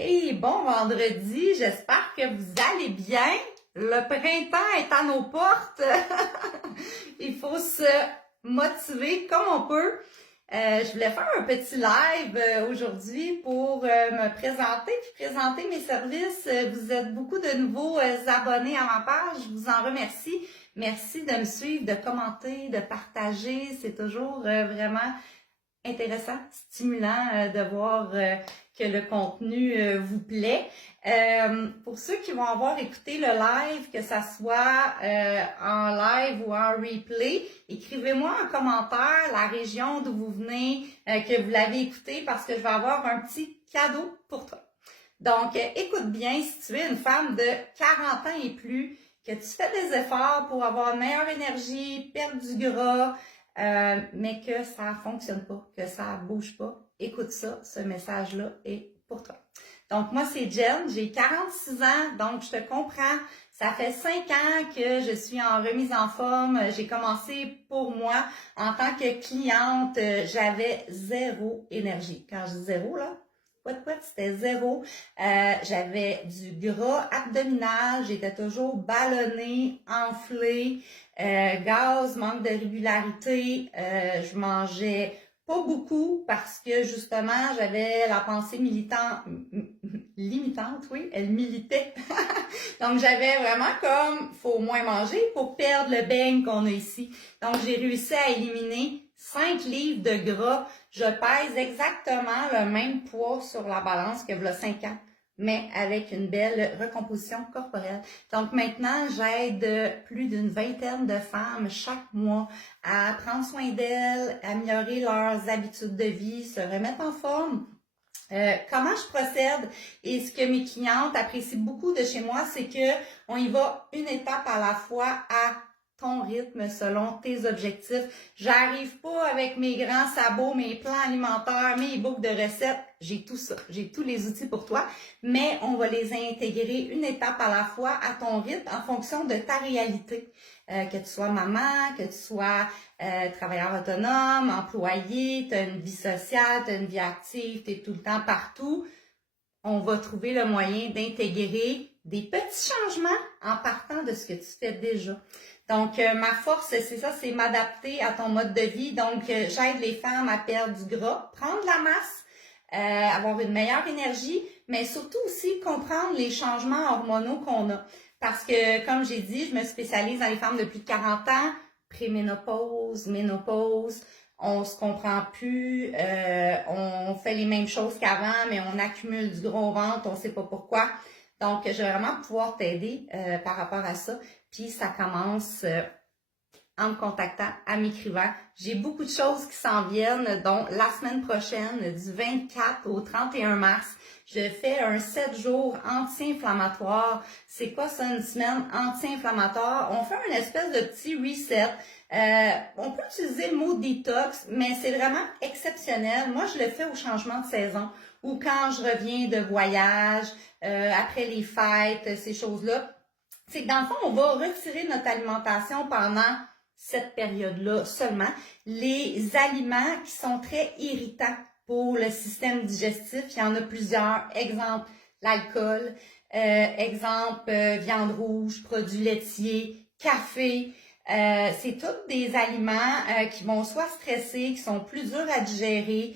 Hey, bon vendredi, j'espère que vous allez bien. Le printemps est à nos portes. Il faut se motiver comme on peut. Je voulais faire un petit live aujourd'hui pour me présenter puis présenter mes services. Vous êtes beaucoup de nouveaux abonnés à ma page. Je vous en remercie. Merci de me suivre, de commenter, de partager. C'est toujours vraiment intéressant, stimulant de voir que le contenu vous plaît. Pour ceux qui vont avoir écouté le live, que ça soit en live ou en replay, écrivez-moi en commentaire la région d'où vous venez, que vous l'avez écouté, parce que je vais avoir un petit cadeau pour toi. Donc, écoute bien, si tu es une femme de 40 ans et plus, que tu fais des efforts pour avoir une meilleure énergie, perdre du gras, mais que ça fonctionne pas, que ça bouge pas, écoute ça, ce message-là est pour toi. Donc, moi, c'est Jen, j'ai 46 ans, donc je te comprends. Ça fait 5 ans que je suis en remise en forme. J'ai commencé pour moi en tant que cliente, j'avais zéro énergie. Quand je dis zéro, là, c'était zéro. J'avais du gras abdominal, j'étais toujours ballonnée, enflée, gaz, manque de régularité. Je mangeais pas beaucoup parce que justement, j'avais la pensée limitante, oui, elle militait. Donc, j'avais vraiment comme, faut moins manger pour perdre le beigne qu'on a ici. Donc, j'ai réussi à éliminer 5 livres de gras. Je pèse exactement le même poids sur la balance que v'là 5 ans, mais avec une belle recomposition corporelle. Donc maintenant, j'aide plus d'une vingtaine de femmes chaque mois à prendre soin d'elles, améliorer leurs habitudes de vie, se remettre en forme. Comment je procède et ce que mes clientes apprécient beaucoup de chez moi, c'est que on y va une étape à la fois à ton rythme selon tes objectifs. J'arrive pas avec mes grands sabots, mes plans alimentaires, mes e-books de recettes. J'ai tout ça. J'ai tous les outils pour toi, mais on va les intégrer une étape à la fois à ton rythme en fonction de ta réalité. Que tu sois maman, que tu sois travailleur autonome, employé, tu as une vie sociale, tu as une vie active, tu es tout le temps partout. On va trouver le moyen d'intégrer des petits changements en partant de ce que tu fais déjà. Donc, ma force, c'est ça, c'est m'adapter à ton mode de vie. Donc, j'aide les femmes à perdre du gras, prendre la masse, avoir une meilleure énergie, mais surtout aussi comprendre les changements hormonaux qu'on a. Parce que, comme j'ai dit, je me spécialise dans les femmes de plus de 40 ans, préménopause, ménopause, on se comprend plus, on fait les mêmes choses qu'avant, mais on accumule du gros ventre, on sait pas pourquoi. Donc, je vais vraiment pouvoir t'aider par rapport à ça. Puis, ça commence en me contactant, en m'écrivant. J'ai beaucoup de choses qui s'en viennent, dont la semaine prochaine, du 24 au 31 mars, je fais un 7 jours anti-inflammatoire. C'est quoi ça, une semaine anti-inflammatoire? On fait une espèce de petit reset. On peut utiliser le mot détox, mais c'est vraiment exceptionnel. Moi, je le fais au changement de saison ou quand je reviens de voyage, après les fêtes, ces choses-là. C'est que dans le fond, on va retirer notre alimentation pendant cette période-là seulement. Les aliments qui sont très irritants pour le système digestif, il y en a plusieurs. Exemple, l'alcool, exemple, viande rouge, produits laitiers, café. C'est tous des aliments qui vont soit stresser, qui sont plus durs à digérer,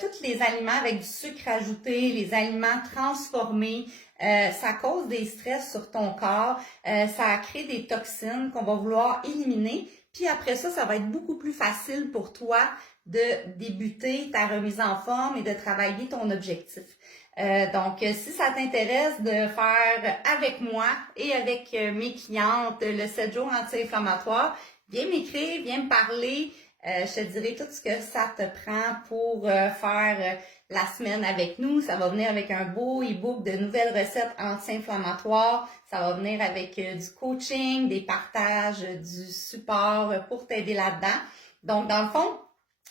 tous les aliments avec du sucre ajouté, les aliments transformés, ça cause des stress sur ton corps, ça crée des toxines qu'on va vouloir éliminer, puis après ça, ça va être beaucoup plus facile pour toi de débuter ta remise en forme et de travailler ton objectif. Donc, si ça t'intéresse de faire avec moi et avec mes clientes le 7 jours anti-inflammatoire, viens m'écrire, viens me parler. Je te dirai tout ce que ça te prend pour faire la semaine avec nous. Ça va venir avec un beau e-book de nouvelles recettes anti-inflammatoires. Ça va venir avec du coaching, des partages, du support pour t'aider là-dedans. Donc, dans le fond,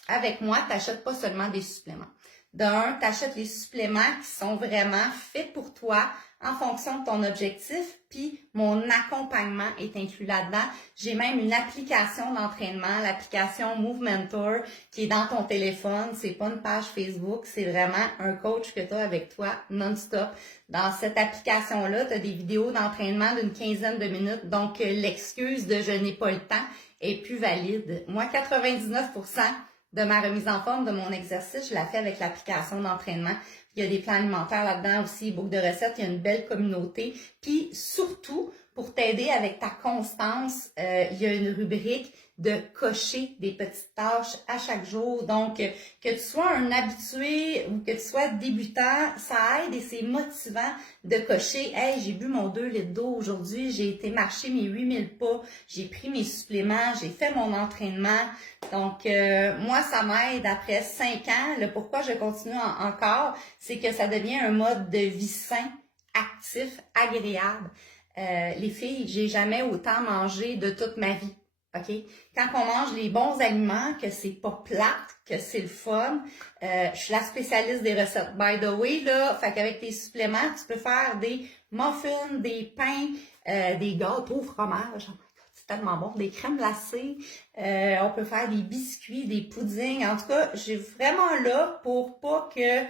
avec moi, tu n'achètes pas seulement des suppléments. D'un, tu achètes les suppléments qui sont vraiment faits pour toi en fonction de ton objectif, puis mon accompagnement est inclus là-dedans. J'ai même une application d'entraînement, l'application Move Mentor, qui est dans ton téléphone. C'est pas une page Facebook, c'est vraiment un coach que tu as avec toi non-stop. Dans cette application-là, tu as des vidéos d'entraînement d'une 15aine de minutes, donc l'excuse de « je n'ai pas le temps » est plus valide. Moi, 99% de ma remise en forme, de mon exercice, je la fais avec l'application d'entraînement. Il y a des plans alimentaires là-dedans aussi, beaucoup de recettes, il y a une belle communauté. Puis surtout, pour t'aider avec ta constance, il y a une rubrique de cocher des petites tâches à chaque jour. Donc, que tu sois un habitué ou que tu sois débutant, ça aide et c'est motivant de cocher. « Hey, j'ai bu mon 2 litres d'eau aujourd'hui, j'ai été marcher mes 8000 pas, j'ai pris mes suppléments, j'ai fait mon entraînement. » Donc, moi, ça m'aide après 5 ans. Le pourquoi je continue encore, c'est que ça devient un mode de vie sain, actif, agréable. Les filles, j'ai jamais autant mangé de toute ma vie. OK? Quand on mange les bons aliments, que c'est pas plate, que c'est le fun, je suis la spécialiste des recettes. By the way, là, fait qu'avec tes suppléments, tu peux faire des muffins, des pains, des gâteaux au fromage. Oh my God, c'est tellement bon. Des crèmes glacées. On peut faire des biscuits, des puddings. En tout cas, j'ai vraiment là pour pas que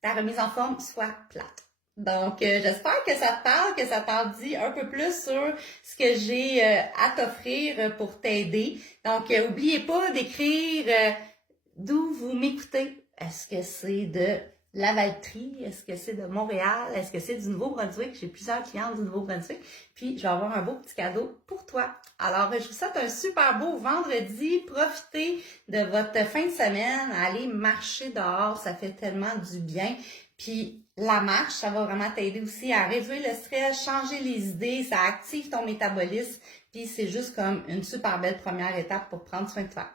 ta remise en forme soit plate. Donc, j'espère que ça te parle, que ça t'en dit un peu plus sur ce que j'ai à t'offrir pour t'aider. Donc, n'oubliez pas d'écrire d'où vous m'écoutez. Est-ce que c'est de Lavaltrie? Est-ce que c'est de Montréal? Est-ce que c'est du Nouveau-Brunswick? J'ai plusieurs clients du Nouveau-Brunswick. Puis, je vais avoir un beau petit cadeau pour toi. Alors, je vous souhaite un super beau vendredi. Profitez de votre fin de semaine. Allez marcher dehors. Ça fait tellement du bien. Puis, la marche, ça va vraiment t'aider aussi à réduire le stress, changer les idées, ça active ton métabolisme, puis c'est juste comme une super belle première étape pour prendre soin de toi.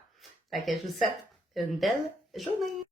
Fait que je vous souhaite une belle journée!